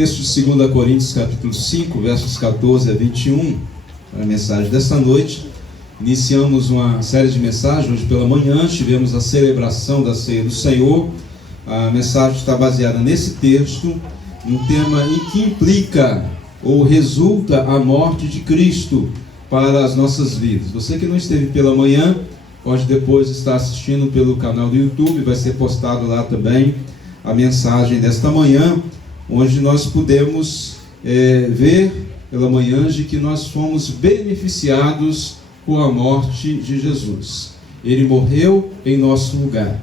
Texto de 2 Coríntios, capítulo 5, versos 14 a 21, a mensagem desta noite. Iniciamos uma série de mensagens. Hoje pela manhã tivemos a celebração da Ceia do Senhor. A mensagem está baseada nesse texto, um tema em que implica ou resulta a morte de Cristo para as nossas vidas. Você que não esteve pela manhã, pode depois estar assistindo pelo canal do YouTube, vai ser postado lá também a mensagem desta manhã, onde nós pudemos ver pela manhã de que nós fomos beneficiados com a morte de Jesus. Ele morreu em nosso lugar.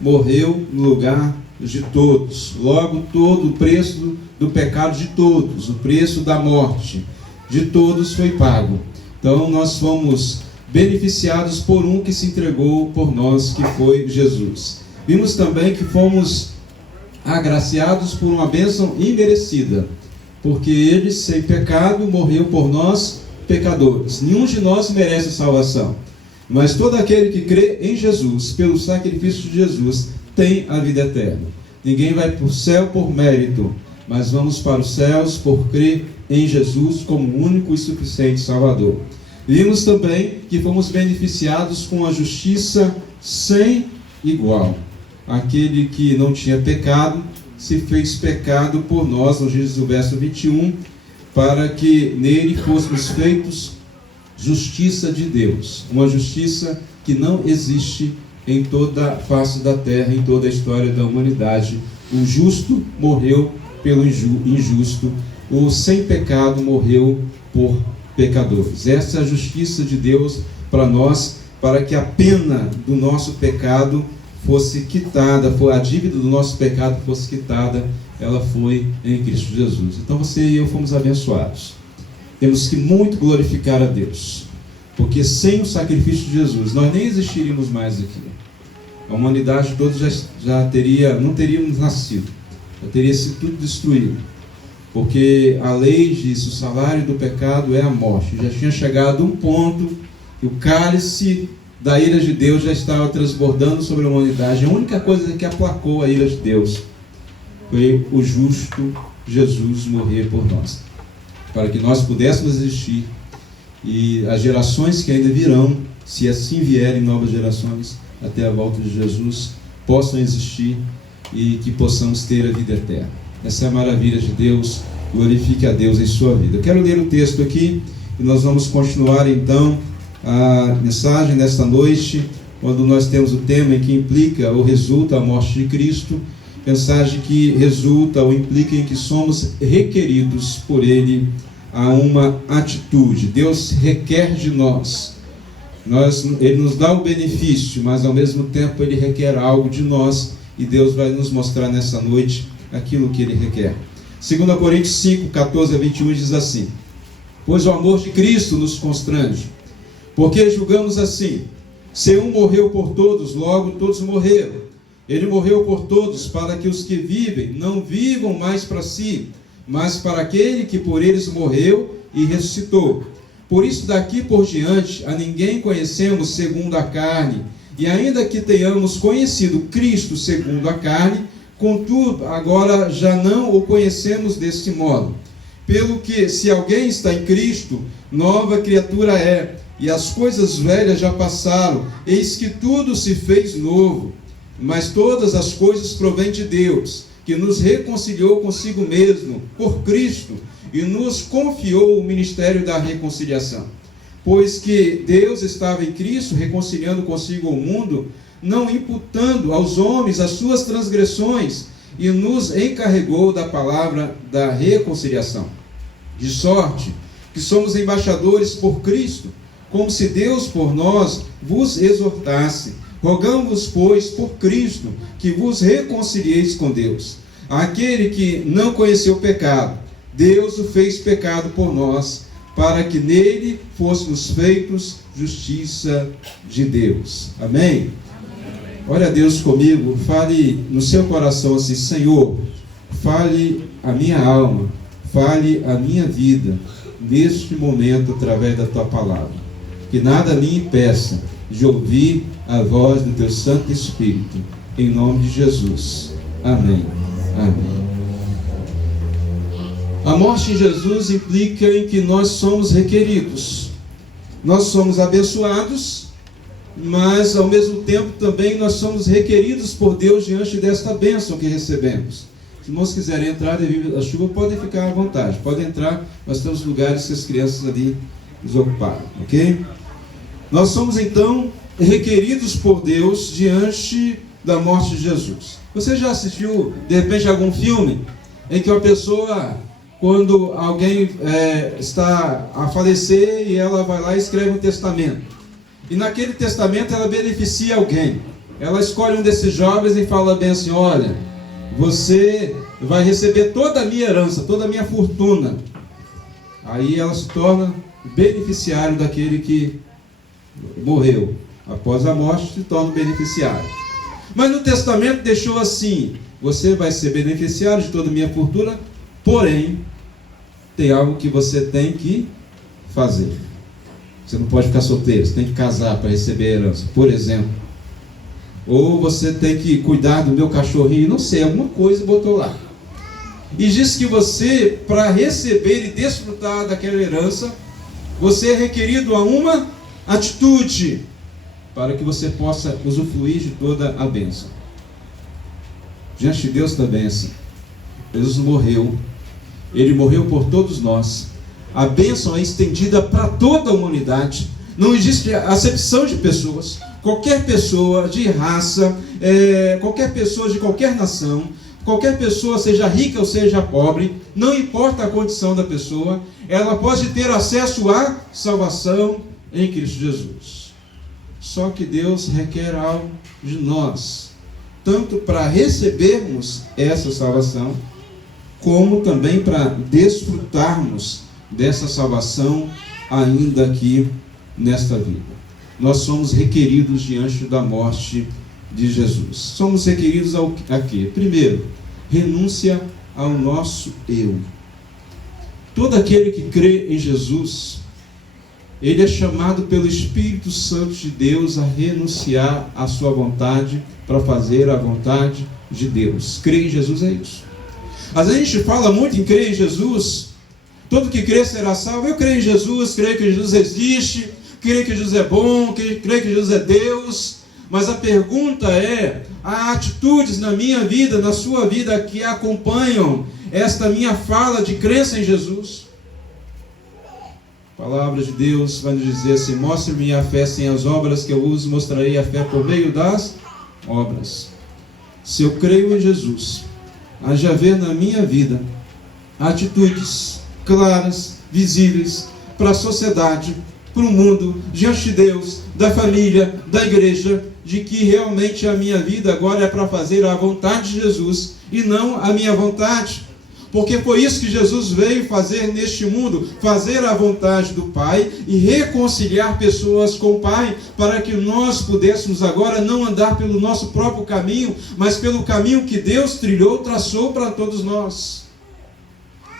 Morreu no lugar de todos. Logo, todo o preço do pecado de todos, o preço da morte de todos foi pago. Então, nós fomos beneficiados por um que se entregou por nós, que foi Jesus. Vimos também que fomos agraciados por uma bênção imerecida, porque ele, sem pecado, morreu por nós, pecadores. Nenhum de nós merece salvação, mas todo aquele que crê em Jesus, pelo sacrifício de Jesus, tem a vida eterna. Ninguém vai para o céu por mérito, mas vamos para os céus por crer em Jesus como único e suficiente Salvador. Vimos também que fomos beneficiados com a justiça sem igual. Aquele que não tinha pecado se fez pecado por nós, nos diz o verso 21, para que nele fôssemos feitos justiça de Deus. Uma justiça que não existe em toda a face da terra, em toda a história da humanidade. O justo morreu pelo injusto, o sem pecado morreu por pecadores. Essa é a justiça de Deus para nós, para que a pena do nosso pecado fosse quitada, a dívida do nosso pecado fosse quitada. Ela foi em Cristo Jesus. Então você e eu fomos abençoados. Temos que muito glorificar a Deus, porque sem o sacrifício de Jesus nós nem existiríamos mais aqui. A humanidade toda não teríamos nascido, já teria sido tudo destruído, porque a lei diz: o salário do pecado é a morte. Já tinha chegado um ponto que o cálice da ira de Deus já estava transbordando sobre a humanidade. A única coisa que aplacou a ira de Deus foi o justo Jesus morrer por nós, para que nós pudéssemos existir, e as gerações que ainda virão, se assim vierem novas gerações, até a volta de Jesus, possam existir e que possamos ter a vida eterna. Essa é a maravilha de Deus. Glorifique a Deus em sua vida. Eu quero ler o texto aqui e nós vamos continuar então a mensagem desta noite, quando nós temos o tema em que implica ou resulta a morte de Cristo. Mensagem que resulta ou implica em que somos requeridos por Ele a uma atitude. Deus requer de nós. Ele nos dá o benefício, mas ao mesmo tempo Ele requer algo de nós, e Deus vai nos mostrar nessa noite aquilo que Ele requer. 2 Coríntios 5, 14 a 21 diz assim: pois o amor de Cristo nos constrange, porque julgamos assim: se um morreu por todos, logo todos morreram. Ele morreu por todos, para que os que vivem não vivam mais para si, mas para aquele que por eles morreu e ressuscitou. Por isso daqui por diante a ninguém conhecemos segundo a carne, e ainda que tenhamos conhecido Cristo segundo a carne, contudo agora já não o conhecemos deste modo. Pelo que, se alguém está em Cristo, nova criatura é, e as coisas velhas já passaram, eis que tudo se fez novo. Mas todas as coisas provêm de Deus, que nos reconciliou consigo mesmo por Cristo e nos confiou o ministério da reconciliação. Pois que Deus estava em Cristo reconciliando consigo o mundo, não imputando aos homens as suas transgressões, e nos encarregou da palavra da reconciliação. De sorte que somos embaixadores por Cristo, como se Deus por nós vos exortasse. Rogamos-vos, pois, por Cristo, que vos reconcilieis com Deus. Aquele que não conheceu o pecado, Deus o fez pecado por nós, para que nele fôssemos feitos justiça de Deus. Amém? Olha a Deus comigo, fale no seu coração assim: Senhor, fale a minha alma, fale a minha vida, neste momento, através da Tua palavra. Que nada me impeça de ouvir a voz do Teu Santo Espírito, em nome de Jesus. Amém. Amém. morte de Jesus implica em que nós somos requeridos. Nós somos abençoados, mas ao mesmo tempo também nós somos requeridos por Deus diante desta bênção que recebemos. Se irmãos quiserem entrar devido à chuva, podem ficar à vontade, podem entrar, nós temos lugares que as crianças ali desocuparam, ok? Nós somos então requeridos por Deus diante da morte de Jesus. Você já assistiu de repente algum filme em que uma pessoa, quando alguém está a falecer, e ela vai lá e escreve um testamento, e naquele testamento ela beneficia alguém, ela escolhe um desses jovens e fala bem assim: olha, você vai receber toda a minha herança, toda a minha fortuna. Aí ela se torna beneficiário daquele que morreu. Após a morte se torna beneficiário. Mas no testamento deixou assim: você vai ser beneficiário de toda a minha fortuna, porém tem algo que você tem que fazer. Você não pode ficar solteiro, você tem que casar para receber a herança, por exemplo. Ou você tem que cuidar do meu cachorrinho, não sei, alguma coisa botou lá. E diz que você, para receber e desfrutar daquela herança, você é requerido a uma atitude, para que você possa usufruir de toda a bênção. Diante de Deus também é assim. Jesus morreu, Ele morreu por todos nós. A bênção é estendida para toda a humanidade. Não existe acepção de pessoas. Qualquer pessoa de raça, qualquer pessoa de qualquer nação, qualquer pessoa, seja rica ou seja pobre, não importa a condição da pessoa, ela pode ter acesso à salvação em Cristo Jesus. Só que Deus requer algo de nós, tanto para recebermos essa salvação, como também para desfrutarmos dessa salvação ainda aqui nesta vida. Nós somos requeridos diante da morte de Jesus. Somos requeridos a quê? Primeiro, renúncia ao nosso eu. Todo aquele que crê em Jesus, ele é chamado pelo Espírito Santo de Deus a renunciar à sua vontade para fazer a vontade de Deus. Crer em Jesus é isso. Às vezes a gente fala muito em crer em Jesus. Todo que crê será salvo. Eu creio em Jesus, creio que Jesus existe, creio que Jesus é bom, creio que Jesus é Deus. Mas a pergunta é: há atitudes na minha vida, na sua vida, que acompanham esta minha fala de crença em Jesus? A palavra de Deus vai nos dizer assim: mostre-me a fé sem as obras, que eu vos mostrarei a fé por meio das obras. Se eu creio em Jesus, há de haver na minha vida atitudes claras, visíveis para a sociedade, para o mundo, diante de Deus, da família, da igreja, de que realmente a minha vida agora é para fazer a vontade de Jesus e não a minha vontade. Porque foi isso que Jesus veio fazer neste mundo, fazer a vontade do Pai e reconciliar pessoas com o Pai, para que nós pudéssemos agora não andar pelo nosso próprio caminho, mas pelo caminho que Deus trilhou, traçou para todos nós.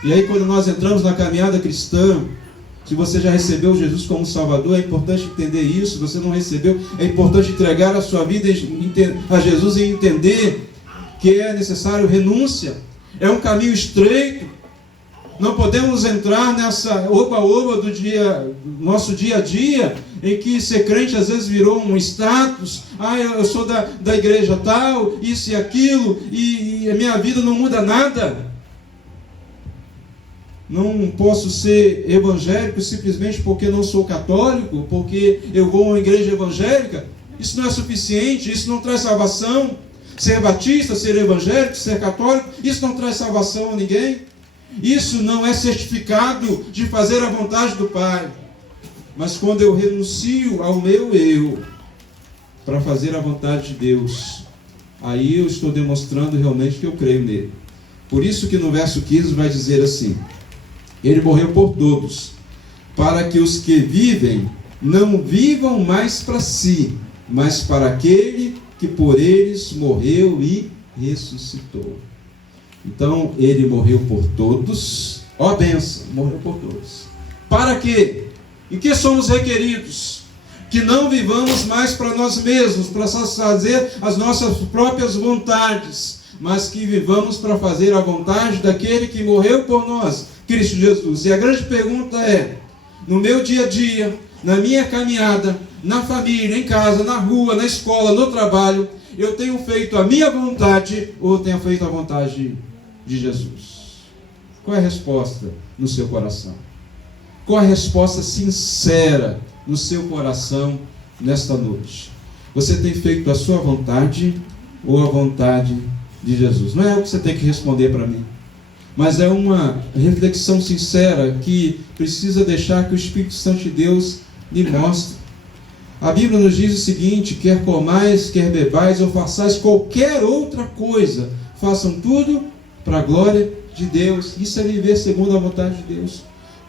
E aí, quando nós entramos na caminhada cristã, se você já recebeu Jesus como Salvador, é importante entender isso. Se você não recebeu, é importante entregar a sua vida a Jesus e entender que é necessário renúncia. É um caminho estreito. Não podemos entrar nessa oba-oba do nosso dia a dia, em que ser crente às vezes virou um status. Eu sou da igreja tal, isso e aquilo, e a minha vida não muda nada. Não posso ser evangélico simplesmente porque não sou católico, porque eu vou a uma igreja evangélica. Isso não é suficiente, isso não traz salvação. Ser batista, ser evangélico, ser católico, isso não traz salvação a ninguém. Isso não é certificado de fazer a vontade do Pai. Mas quando eu renuncio ao meu eu para fazer a vontade de Deus, aí eu estou demonstrando realmente que eu creio nele. Por isso que no verso 15 vai dizer assim: Ele morreu por todos, para que os que vivem não vivam mais para si, mas para aquele que por eles morreu e ressuscitou. Então, Ele morreu por todos. Ó, bênção, morreu por todos. Para quê? Em que somos requeridos? Que não vivamos mais para nós mesmos, para satisfazer as nossas próprias vontades, mas que vivamos para fazer a vontade daquele que morreu por nós, Cristo Jesus. E a grande pergunta é, no meu dia a dia, na minha caminhada, na família, em casa, na rua, na escola, no trabalho, eu tenho feito a minha vontade ou eu tenho feito a vontade de Jesus? Qual é a resposta no seu coração? Qual a resposta sincera no seu coração nesta noite? Você tem feito a sua vontade ou a vontade de Jesus? Não é o que você tem que responder para mim, mas é uma reflexão sincera que precisa deixar que o Espírito Santo de Deus lhe mostre. A Bíblia nos diz o seguinte: quer comais, quer bebais ou façais qualquer outra coisa, façam tudo para a glória de Deus. Isso é viver segundo a vontade de Deus.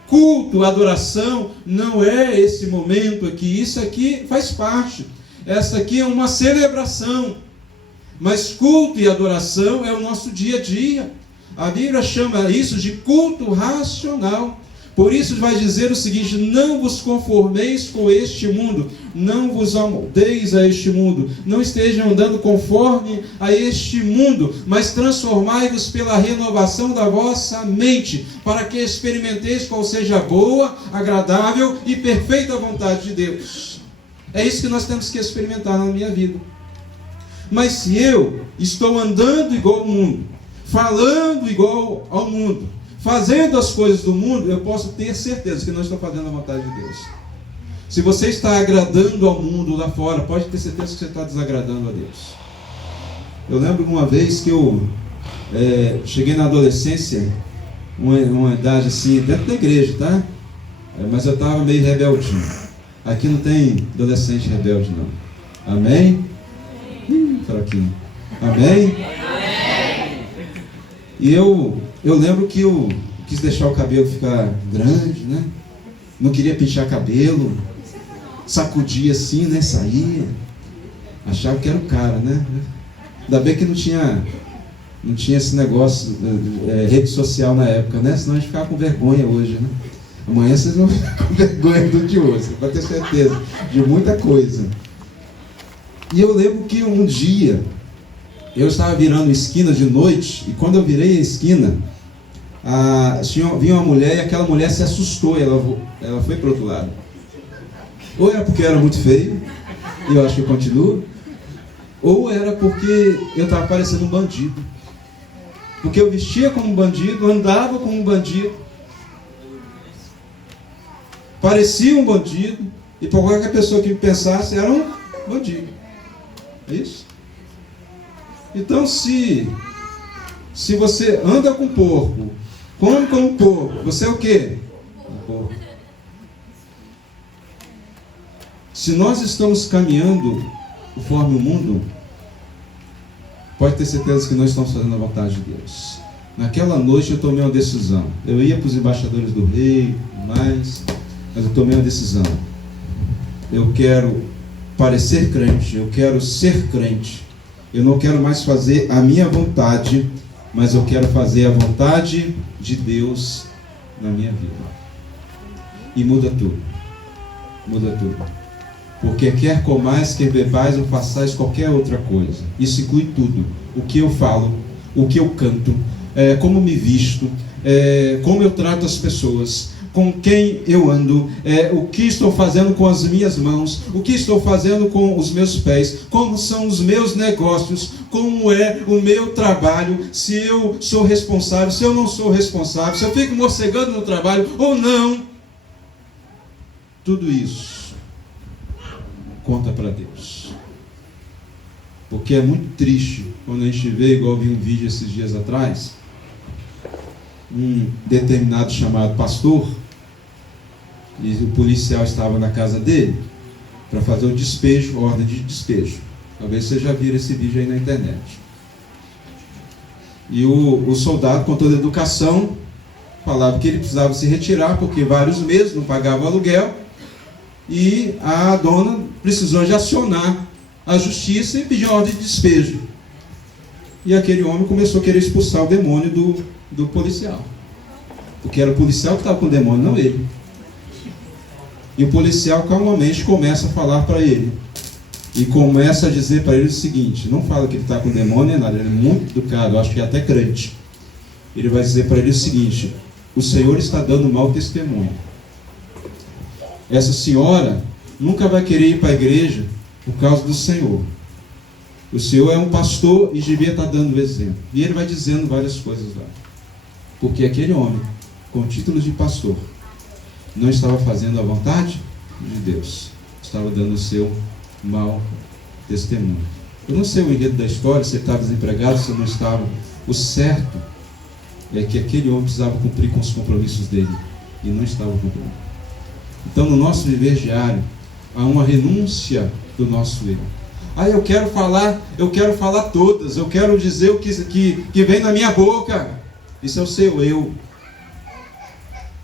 Culto, adoração, não é esse momento aqui. Isso aqui faz parte. Essa aqui é uma celebração. Mas culto e adoração é o nosso dia a dia. A Bíblia chama isso de culto racional. Por isso vai dizer o seguinte: não vos conformeis com este mundo, não vos amoldeis a este mundo, não estejam andando conforme a este mundo, mas transformai-vos pela renovação da vossa mente, para que experimenteis qual seja a boa, agradável e perfeita vontade de Deus. É isso que nós temos que experimentar na minha vida. Mas se eu estou andando igual ao mundo, falando igual ao mundo, fazendo as coisas do mundo, eu posso ter certeza que não estou fazendo a vontade de Deus. Se você está agradando ao mundo lá fora, pode ter certeza que você está desagradando a Deus. Eu lembro uma vez que eu cheguei na adolescência, uma idade assim, dentro da igreja, tá? Mas eu estava meio rebeldinho. Aqui não tem adolescente rebelde, não. Amém? Fraquinho. Amém? E eu lembro que eu quis deixar o cabelo ficar grande, né? Não queria pintar cabelo. Sacudia assim, né? Saía. Achava que era o cara, né? Ainda bem que não tinha esse negócio, rede social na época, né? Senão a gente ficava com vergonha hoje, né? Amanhã vocês vão ficar com vergonha do de hoje, pode ter certeza, de muita coisa. E eu lembro que um dia eu estava virando esquina de noite, e quando eu virei a esquina, vinha uma mulher, e aquela mulher se assustou, e ela foi para o outro lado. Ou era porque eu era muito feio, e eu acho que eu continuo, ou era porque eu estava parecendo um bandido. Porque eu vestia como um bandido, andava como um bandido, parecia um bandido, e por qualquer pessoa que me pensasse, era um bandido. É isso? Então, se você anda com porco, come como porco, você é o quê? Um porco. Se nós estamos caminhando conforme o mundo, pode ter certeza que nós estamos fazendo a vontade de Deus. Naquela noite eu tomei uma decisão. Eu ia para os embaixadores do rei, mas eu tomei uma decisão. Eu quero parecer crente, eu quero ser crente. Eu não quero mais fazer a minha vontade, mas eu quero fazer a vontade de Deus na minha vida. E muda tudo. Muda tudo. Porque quer comais, quer bebais ou façais qualquer outra coisa. Isso inclui tudo. O que eu falo, o que eu canto, como me visto, como eu trato as pessoas, com quem eu ando, o que estou fazendo com as minhas mãos, o que estou fazendo com os meus pés, como são os meus negócios, como é o meu trabalho, se eu sou responsável, se eu não sou responsável, se eu fico morcegando no trabalho ou não. Tudo isso conta para Deus. Porque é muito triste quando a gente vê, igual eu vi um vídeo esses dias atrás, um determinado chamado pastor, e o policial estava na casa dele para fazer o despejo, ordem de despejo. Talvez você já viram esse vídeo aí na internet. E o soldado, com toda a educação, falava que ele precisava se retirar porque vários meses não pagava o aluguel, e a dona precisou de acionar a justiça e pedir uma ordem de despejo. E aquele homem começou a querer expulsar o demônio do policial, porque era o policial que estava com o demônio, não ele. E o policial calmamente começa a falar para ele. E começa a dizer para ele o seguinte: não fala que ele está com demônio, nada, ele é muito educado, acho que é até crente. Ele vai dizer para ele o seguinte: o Senhor está dando mau testemunho. Essa senhora nunca vai querer ir para a igreja por causa do Senhor. O Senhor é um pastor e devia estar dando o exemplo. E ele vai dizendo várias coisas lá. Porque aquele homem, com título de pastor, não estava fazendo a vontade de Deus. Estava dando o seu mau testemunho. Eu não sei o enredo da história, se ele estava desempregado, se não estava. O certo é que aquele homem precisava cumprir com os compromissos dele. E não estava cumprindo. Então, no nosso viver diário, há uma renúncia do nosso eu. Eu quero falar todas, eu quero dizer o que vem na minha boca. Isso é o seu eu.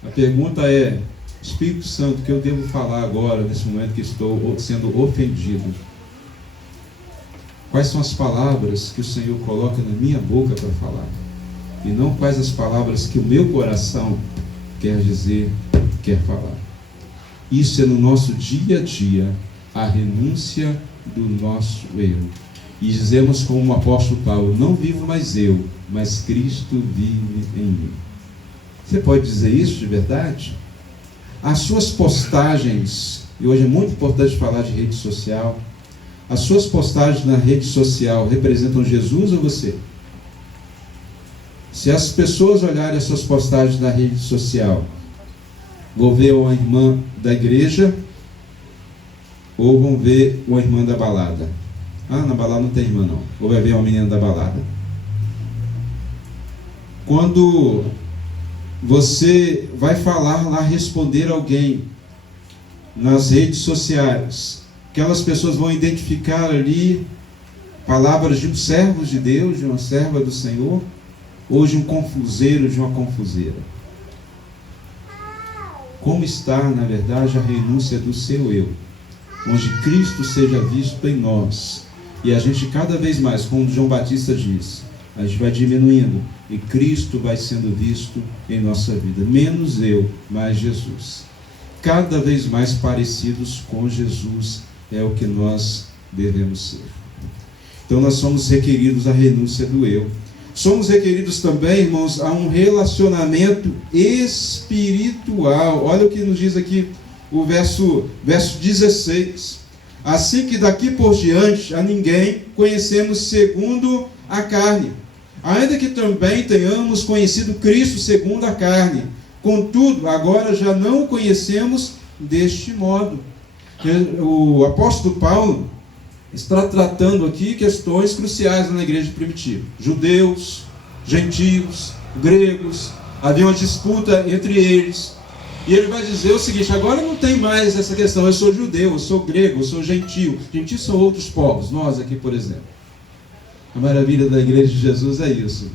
A pergunta é: Espírito Santo, o que eu devo falar agora, nesse momento que estou sendo ofendido? Quais são as palavras que o Senhor coloca na minha boca para falar? E não quais as palavras que o meu coração quer dizer, quer falar. Isso é no nosso dia a dia, a renúncia do nosso eu. E dizemos como o apóstolo Paulo: não vivo mais eu, mas Cristo vive em mim. Você pode dizer isso de verdade? As suas postagens, e hoje é muito importante falar de rede social, as suas postagens na rede social representam Jesus ou você? Se as pessoas olharem as suas postagens na rede social, vão ver uma irmã da igreja ou vão ver uma irmã da balada? Na balada não tem irmã não. Ou vai ver uma menina da balada. Quando você vai falar lá, responder alguém nas redes sociais, aquelas pessoas vão identificar ali palavras de um servo de Deus, de uma serva do Senhor, ou de um confuseiro, de uma confuseira. Como está, na verdade, a renúncia do seu eu, onde Cristo seja visto em nós, e a gente cada vez mais, como João Batista diz, a gente vai diminuindo, e Cristo vai sendo visto em nossa vida, menos eu, mais Jesus. Cada vez mais parecidos com Jesus é o que nós devemos ser. Então nós somos requeridos à renúncia do eu. Somos requeridos também, irmãos, a um relacionamento espiritual. Olha o que nos diz aqui o verso 16. Assim que daqui por diante a ninguém conhecemos segundo a carne, ainda que também tenhamos conhecido Cristo segundo a carne. Contudo, agora já não o conhecemos deste modo. O apóstolo Paulo está tratando aqui questões cruciais na igreja primitiva. Judeus, gentios, gregos, havia uma disputa entre eles. E ele vai dizer o seguinte: agora não tem mais essa questão, eu sou judeu, eu sou grego, eu sou gentio. Gentios são outros povos, nós aqui, por exemplo. A maravilha da igreja de Jesus é isso.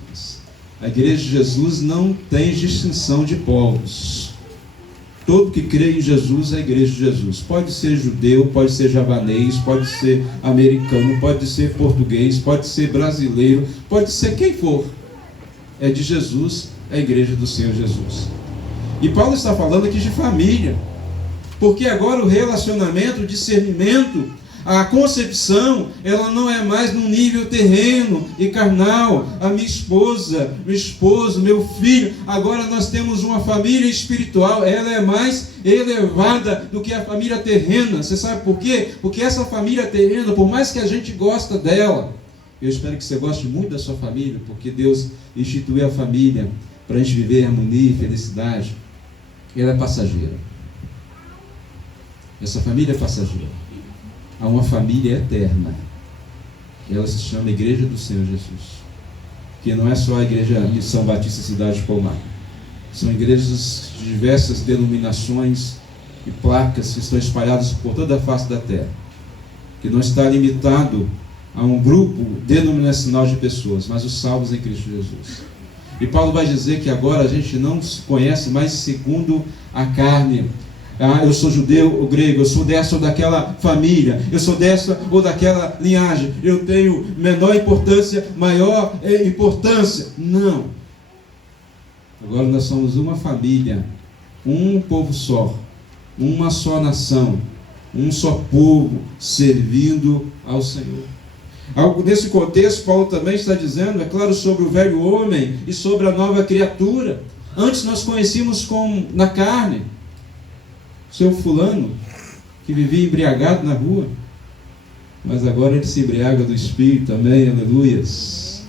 A igreja de Jesus não tem distinção de povos. Todo que crê em Jesus é a igreja de Jesus. Pode ser judeu, pode ser javanês, pode ser americano, pode ser português, pode ser brasileiro, pode ser quem for. É de Jesus, é a igreja do Senhor Jesus. E Paulo está falando aqui de família, porque agora o relacionamento, o discernimento, a concepção, ela não é mais num nível terreno e carnal. A minha esposa, meu esposo, meu filho, agora nós temos uma família espiritual, ela é mais elevada do que a família terrena. Você sabe por quê? Porque essa família terrena, por mais que a gente goste dela, eu espero que você goste muito da sua família, porque Deus instituiu a família para a gente viver em harmonia e felicidade. Ela é passageira. Essa família é passageira. Há uma família eterna. Ela se chama Igreja do Senhor Jesus. Que não é só a Igreja Missão Batista Cidade Palmar. São igrejas de diversas denominações e placas que estão espalhadas por toda a face da terra. Que não está limitado a um grupo denominacional de pessoas, mas os salvos em Cristo Jesus. E Paulo vai dizer que agora a gente não se conhece mais segundo a carne. Eu sou judeu ou grego, eu sou dessa ou daquela família, eu sou dessa ou daquela linhagem, eu tenho menor importância, maior importância. Não. Agora nós somos uma família, um povo só, uma só nação, um só povo servindo ao Senhor. Nesse contexto, Paulo também está dizendo, é claro, sobre o velho homem e sobre a nova criatura. Antes nós conhecíamos na carne, seu fulano, que vivia embriagado na rua, mas agora ele se embriaga do Espírito, amém, aleluias.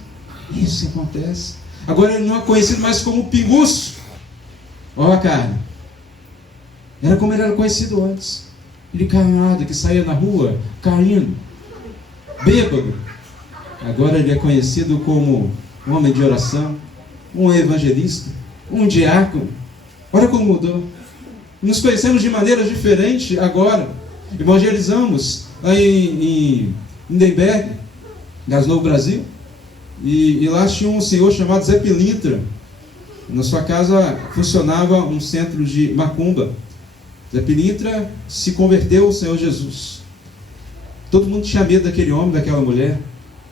Isso acontece. Agora ele não é conhecido mais como pinguço. Olha a carne. Era como ele era conhecido antes. Ele camarada que saía na rua, caindo, bêbado. Agora ele é conhecido como um homem de oração, um evangelista, um diácono. Olha como mudou. Nos conhecemos de maneira diferente agora. Evangelizamos lá em Lindenberg, Gasnou, Brasil. E lá tinha um senhor chamado Zé Pilintra. Na sua casa funcionava um centro de macumba. Zé Pilintra se converteu ao Senhor Jesus. Todo mundo tinha medo daquele homem, daquela mulher.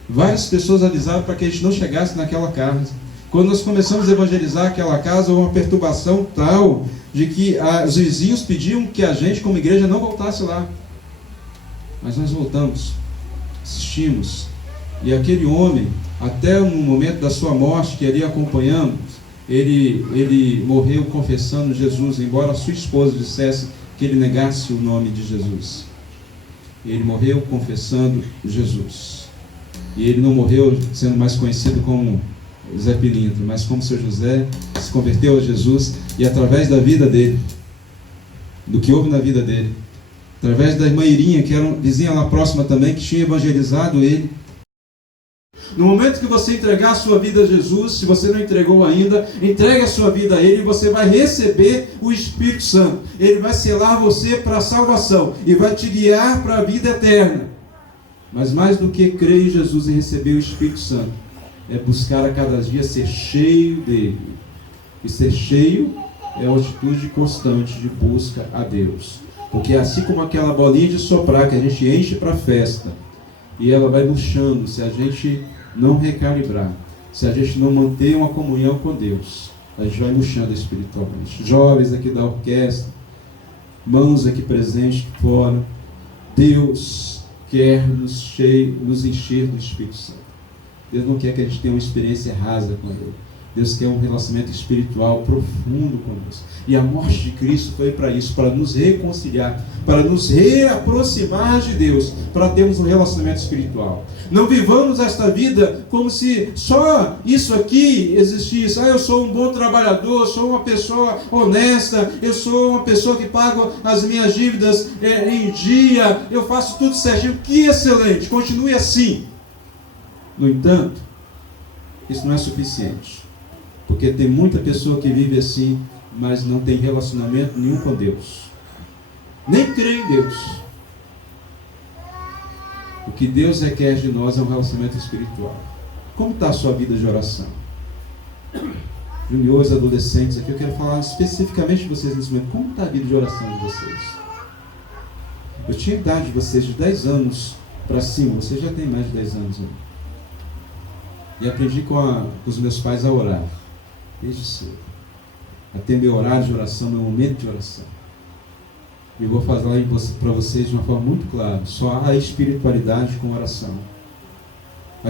Várias pessoas avisaram para que a gente não chegasse naquela casa. Quando nós começamos a evangelizar aquela casa, houve uma perturbação tal de que os vizinhos pediam que a gente, como igreja, não voltasse lá. Mas nós voltamos, assistimos. E aquele homem, até no momento da sua morte, que ali acompanhamos, ele morreu confessando Jesus, embora a sua esposa dissesse que ele negasse o nome de Jesus. Ele morreu confessando Jesus. E ele não morreu sendo mais conhecido como Zé Pilintra, mas como seu José, se converteu a Jesus, e através da vida dele, do que houve na vida dele, através da irmã Irinha, que era uma vizinha lá próxima também, que tinha evangelizado ele. No momento que você entregar a sua vida a Jesus, se você não entregou ainda, entregue a sua vida a Ele e você vai receber o Espírito Santo. Ele vai selar você para a salvação e vai te guiar para a vida eterna. Mas mais do que crer em Jesus e receber o Espírito Santo, é buscar a cada dia ser cheio dele. E ser cheio é uma atitude constante de busca a Deus. Porque assim como aquela bolinha de soprar que a gente enche para a festa, e ela vai murchando se a gente não recalibrar, se a gente não manter uma comunhão com Deus, a gente vai murchando espiritualmente. Jovens aqui da orquestra, mãos aqui presentes fora, Deus quer nos encher do Espírito Santo. Deus não quer que a gente tenha uma experiência rasa com Ele. Deus quer um relacionamento espiritual profundo conosco. E a morte de Cristo foi para isso, para nos reconciliar, para nos reaproximar de Deus, para termos um relacionamento espiritual. Não vivamos esta vida como se só isso aqui existisse. Eu sou um bom trabalhador, sou uma pessoa honesta, eu sou uma pessoa que pago as minhas dívidas em dia, eu faço tudo certinho. Que excelente, continue assim. No entanto, isso não é suficiente. Porque tem muita pessoa que vive assim, mas não tem relacionamento nenhum com Deus. Nem crê em Deus. O que Deus requer de nós é um relacionamento espiritual. Como está a sua vida de oração? Juniores, adolescentes, aqui eu quero falar especificamente de vocês nesse momento. Como está a vida de oração de vocês? Eu tinha a idade de vocês de 10 anos para cima. Vocês já têm mais de 10 anos. Né? E aprendi com os meus pais a orar. Desde cedo. A ter meu horário de oração, meu momento de oração. E vou falar para vocês de uma forma muito clara. Só há espiritualidade com oração. A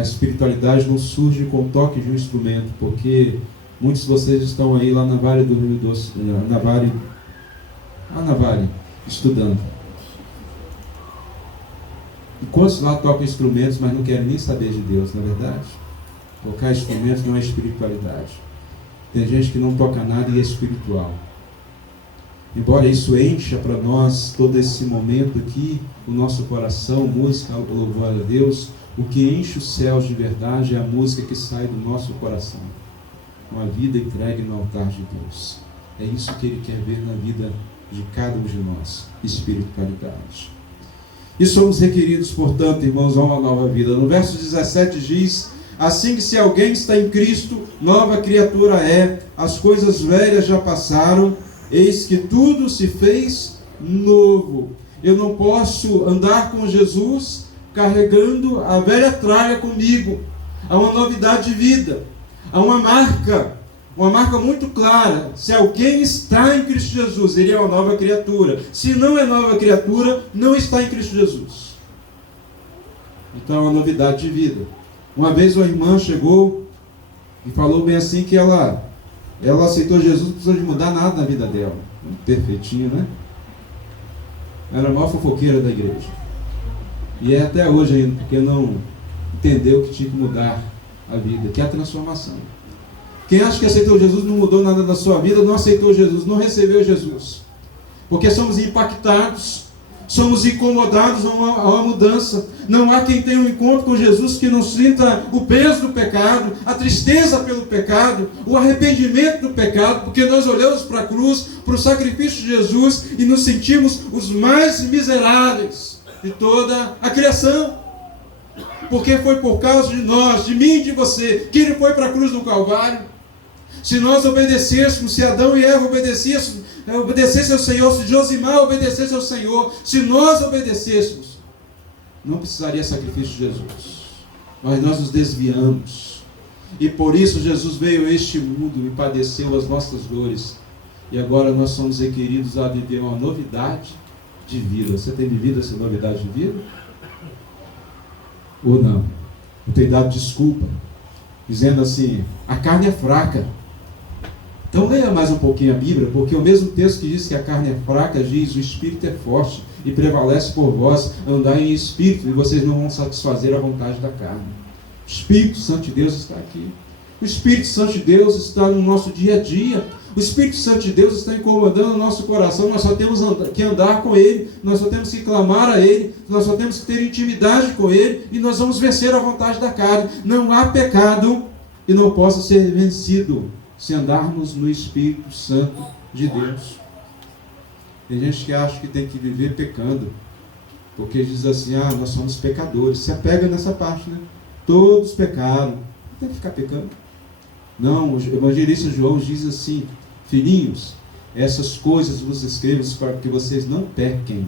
espiritualidade não surge com o toque de um instrumento, porque muitos de vocês estão aí lá na Vale do Rio Doce, na Vale, estudando. E quantos lá tocam instrumentos, mas não querem nem saber de Deus, não é verdade? Tocar instrumentos não é espiritualidade. Tem gente que não toca nada e é espiritual. Embora isso encha para nós todo esse momento aqui, o nosso coração, música, louvor a Deus, o que enche os céus de verdade é a música que sai do nosso coração. Uma vida entregue no altar de Deus. É isso que Ele quer ver na vida de cada um de nós. Espiritualidade. E somos requeridos, portanto, irmãos, a uma nova vida. No verso 17 diz: assim que se alguém está em Cristo, nova criatura é, as coisas velhas já passaram, eis que tudo se fez novo. Eu não posso andar com Jesus carregando a velha tralha comigo. Há uma novidade de vida, há uma marca uma marca muito clara. Se alguém está em Cristo Jesus, ele é uma nova criatura. Se não é nova criatura, não está em Cristo Jesus. Então é uma novidade de vida. Uma vez uma irmã chegou e falou bem assim que ela aceitou Jesus, não precisou de mudar nada na vida dela. Perfeitinho, né? Era a maior fofoqueira da igreja. E é até hoje ainda, porque não entendeu que tinha que mudar a vida, que é a transformação. Quem acha que aceitou Jesus não mudou nada da sua vida, não aceitou Jesus, não recebeu Jesus. Porque somos impactados, somos incomodados a uma mudança. Não há quem tenha um encontro com Jesus que não sinta o peso do pecado, a tristeza pelo pecado, o arrependimento do pecado, porque nós olhamos para a cruz, para o sacrifício de Jesus e nos sentimos os mais miseráveis de toda a criação. Porque foi por causa de nós, de mim e de você, que ele foi para a cruz do Calvário. Se nós obedecêssemos, se Adão e Eva obedecessem ao Senhor, se Josimar obedecesse ao Senhor, se nós obedecêssemos, não precisaria sacrifício de Jesus. Mas nós nos desviamos. E por isso Jesus veio a este mundo e padeceu as nossas dores. E agora nós somos requeridos a viver uma novidade de vida. Você tem vivido essa novidade de vida? Ou não? Ou tem dado desculpa, dizendo assim, a carne é fraca. Então leia mais um pouquinho a Bíblia, porque o mesmo texto que diz que a carne é fraca, diz o Espírito é forte e prevalece por vós, andar em Espírito, e vocês não vão satisfazer a vontade da carne. O Espírito Santo de Deus está aqui. O Espírito Santo de Deus está no nosso dia a dia. O Espírito Santo de Deus está incomodando o nosso coração. Nós só temos que andar com Ele, nós só temos que clamar a Ele, nós só temos que ter intimidade com Ele, e nós vamos vencer a vontade da carne. Não há pecado que não possa ser vencido se andarmos no Espírito Santo de Deus. Tem gente que acha que tem que viver pecando, porque diz assim, nós somos pecadores. Se apega nessa parte, né? Todos pecaram, não tem que ficar pecando. Não, o evangelista João diz assim, filhinhos, essas coisas vos escrevo para que vocês não pequem.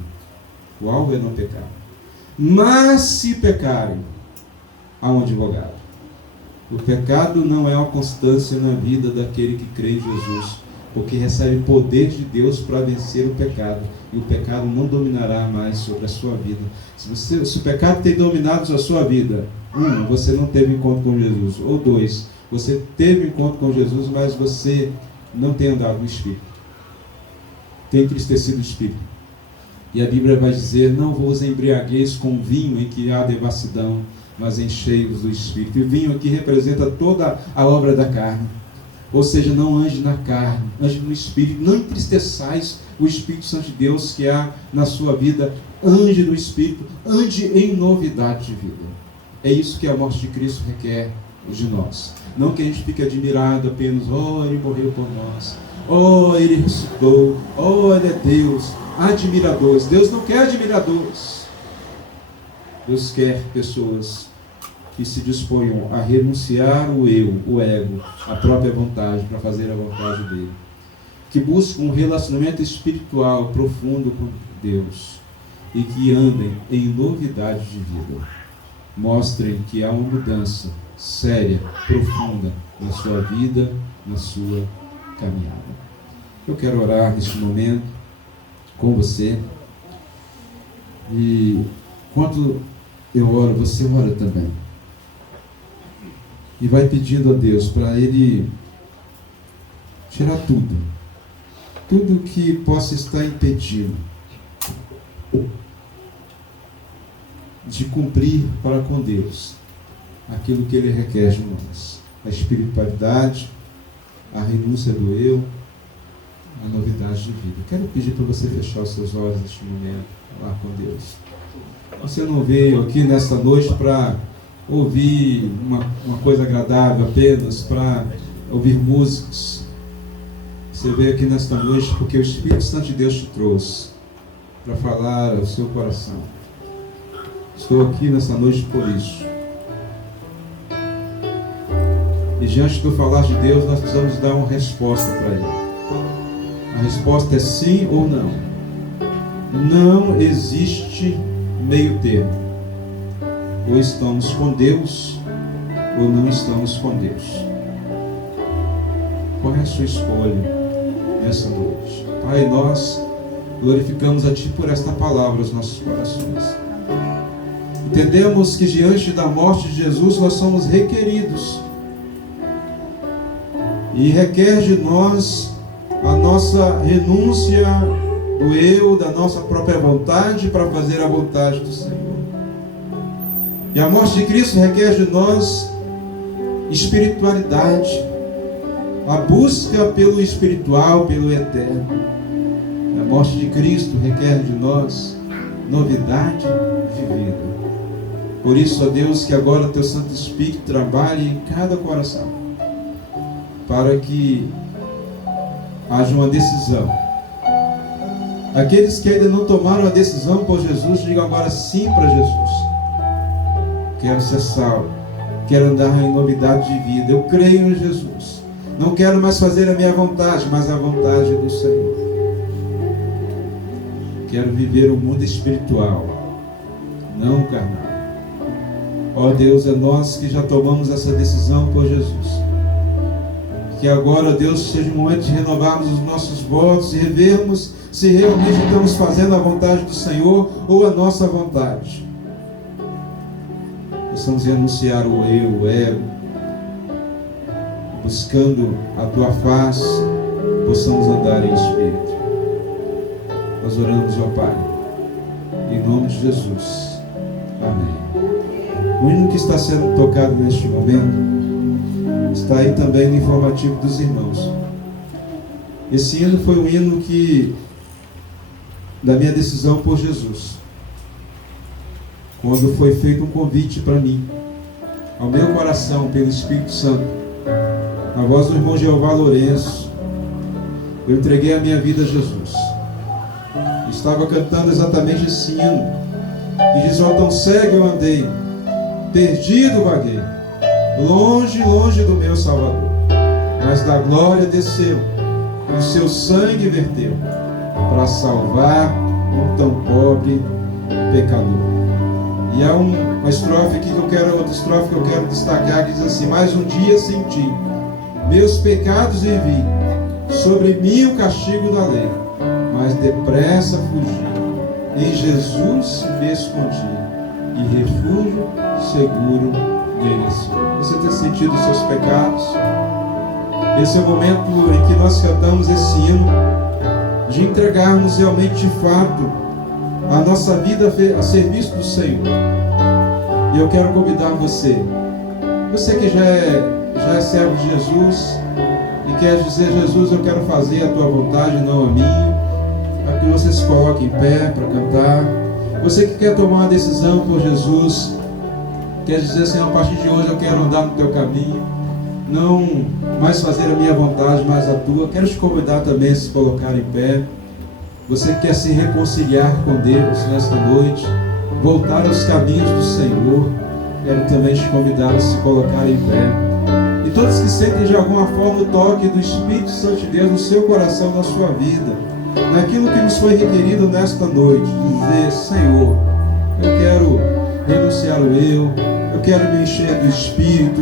O alvo é não pecar. Mas se pecarem, há um advogado. O pecado não é uma constância na vida daquele que crê em Jesus, porque recebe poder de Deus para vencer o pecado, e o pecado não dominará mais sobre a sua vida. Se o pecado tem dominado a sua vida, você não teve encontro com Jesus, ou dois, você teve encontro com Jesus, mas você não tem andado no Espírito, tem entristecido o Espírito. E a Bíblia vai dizer, não vos embriagueis com vinho em que há devassidão, mas enchei-vos do Espírito. E o vinho aqui representa toda a obra da carne. Ou seja, não ande na carne, ande no Espírito. Não entristeçais o Espírito Santo de Deus que há na sua vida. Ande no Espírito, ande em novidade de vida. É isso que a morte de Cristo requer de nós. Não que a gente fique admirado apenas, ele morreu por nós, ele ressuscitou, ele é Deus. Admiradores. Deus não quer admiradores. Deus quer pessoas que se disponham a renunciar o eu, o ego, a própria vontade, para fazer a vontade dele. Que buscam um relacionamento espiritual profundo com Deus e que andem em novidade de vida. Mostrem que há uma mudança séria, profunda na sua vida, na sua caminhada. Eu quero orar neste momento com você. E enquanto eu oro, você ora também. E vai pedindo a Deus para Ele tirar tudo que possa estar impedindo de cumprir para com Deus aquilo que Ele requer de nós. A espiritualidade, a renúncia do eu, a novidade de vida. Quero pedir para você fechar os seus olhos neste momento, falar com Deus. Você não veio aqui nesta noite para ouvir uma coisa agradável apenas, para ouvir músicas. Você veio aqui nesta noite porque o Espírito Santo de Deus te trouxe para falar ao seu coração. Estou aqui nesta noite por isso. E diante do falar de Deus, nós precisamos dar uma resposta para Ele. A resposta é sim ou não. Não existe meio termo. Ou estamos com Deus, ou não estamos com Deus. Qual é a sua escolha nessa noite? Pai, nós glorificamos a Ti por esta palavra aos nossos corações. Entendemos que diante da morte de Jesus nós somos requeridos e requer de nós a nossa renúncia do eu, da nossa própria vontade para fazer a vontade do Senhor. E a morte de Cristo requer de nós espiritualidade, a busca pelo espiritual, pelo eterno. A morte de Cristo requer de nós novidade de vida. Por isso, ó Deus, que agora Teu Santo Espírito trabalhe em cada coração, para que haja uma decisão. Aqueles que ainda não tomaram a decisão por Jesus, digam agora sim para Jesus. Quero ser salvo, quero andar em novidade de vida, eu creio em Jesus. Não quero mais fazer a minha vontade, mas a vontade do Senhor. Quero viver o mundo espiritual, não carnal. Ó Deus, é nós que já tomamos essa decisão por Jesus. Que agora, Deus, seja o momento de renovarmos os nossos votos e revermos se realmente estamos fazendo a vontade do Senhor ou a nossa vontade. Possamos renunciar o eu, o ego, buscando a Tua face, possamos andar em espírito. Nós oramos, ó Pai, em nome de Jesus. Amém. O hino que está sendo tocado neste momento está aí também no informativo dos irmãos. Esse hino foi um hino da minha decisão por Jesus. Quando foi feito um convite para mim, ao meu coração, pelo Espírito Santo, na voz do irmão Jeová Lourenço, eu entreguei a minha vida a Jesus. Estava cantando exatamente esse hino, que diz: ó, tão cego eu andei, perdido vaguei, longe, longe do meu Salvador, mas da glória desceu, e o seu sangue verteu, para salvar um tão pobre pecador. E há uma estrofe aqui outra estrofe que eu quero destacar, que diz assim: mais um dia senti meus pecados e vi sobre mim o castigo da lei, mas depressa fugi, em Jesus me escondi, e refúgio seguro nele sou. Você tem sentido os seus pecados? Esse é o momento em que nós cantamos esse hino, de entregarmos realmente de fato a nossa vida a serviço do Senhor. E eu quero convidar você que já é servo de Jesus e quer dizer: Jesus, eu quero fazer a Tua vontade, não a minha, para que você se coloque em pé para cantar. Você que quer tomar uma decisão por Jesus, quer dizer: Senhor, a partir de hoje eu quero andar no Teu caminho, não mais fazer a minha vontade, mas a Tua. Quero te convidar também a se colocar em pé. Você que quer se reconciliar com Deus nesta noite, voltar aos caminhos do Senhor, quero também te convidar a se colocar em pé. E todos que sentem de alguma forma o toque do Espírito Santo de Deus no seu coração, na sua vida, naquilo que nos foi requerido nesta noite, dizer: Senhor, eu quero renunciar ao eu quero me encher do Espírito,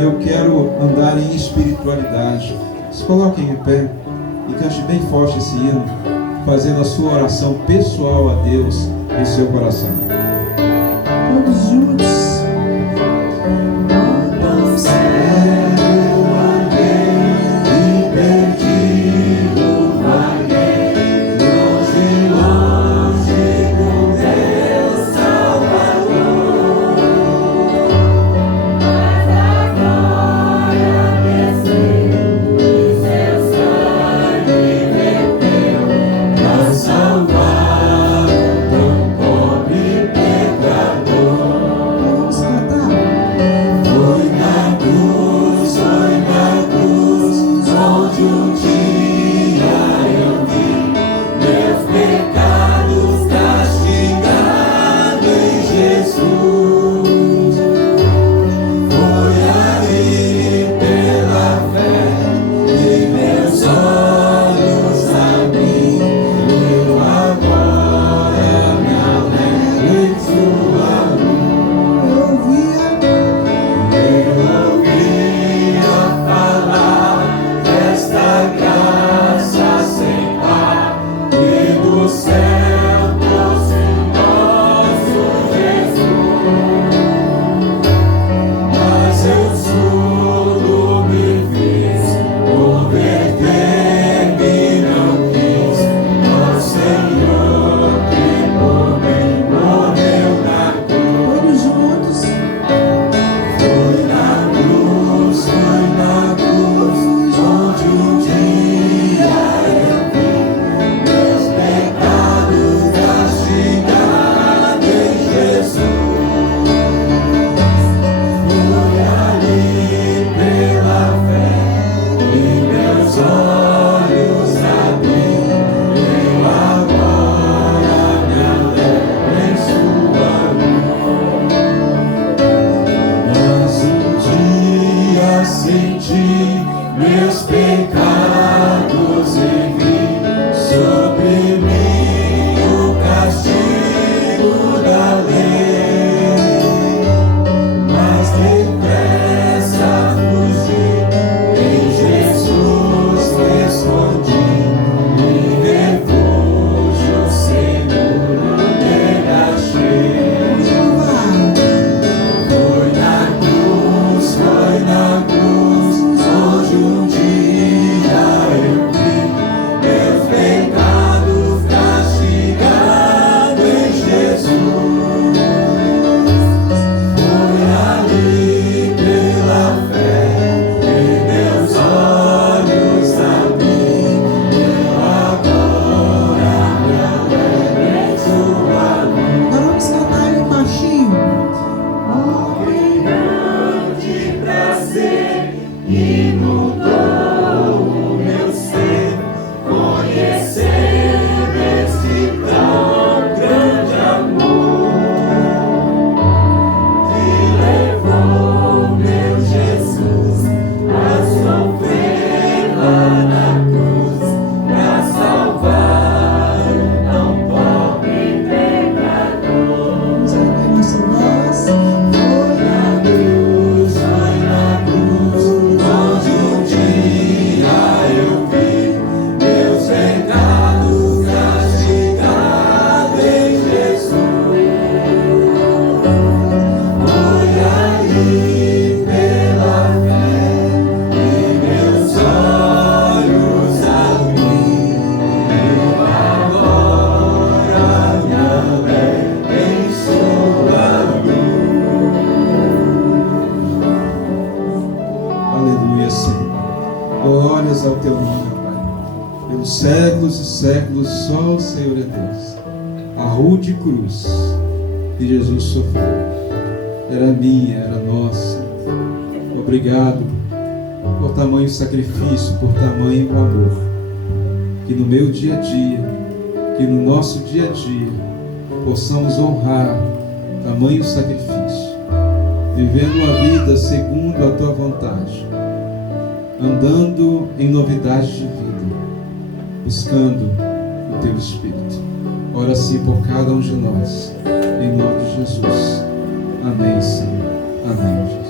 eu quero andar em espiritualidade. Se coloquem em pé e cante bem forte esse hino, fazendo a sua oração pessoal a Deus em seu coração. Todos juntos. Glórias ao teu nome, Pai. Pelos séculos e séculos, só o Senhor é Deus. A rude cruz que Jesus sofreu era minha, era nossa. Obrigado por tamanho sacrifício, por tamanho amor. Que no meu dia a dia, que no nosso dia a dia, possamos honrar tamanho sacrifício, vivendo uma vida segundo a tua vontade, andando em novidade de vida, buscando o teu Espírito. Ora assim por cada um de nós, em nome de Jesus. Amém, Senhor. Amém, Jesus.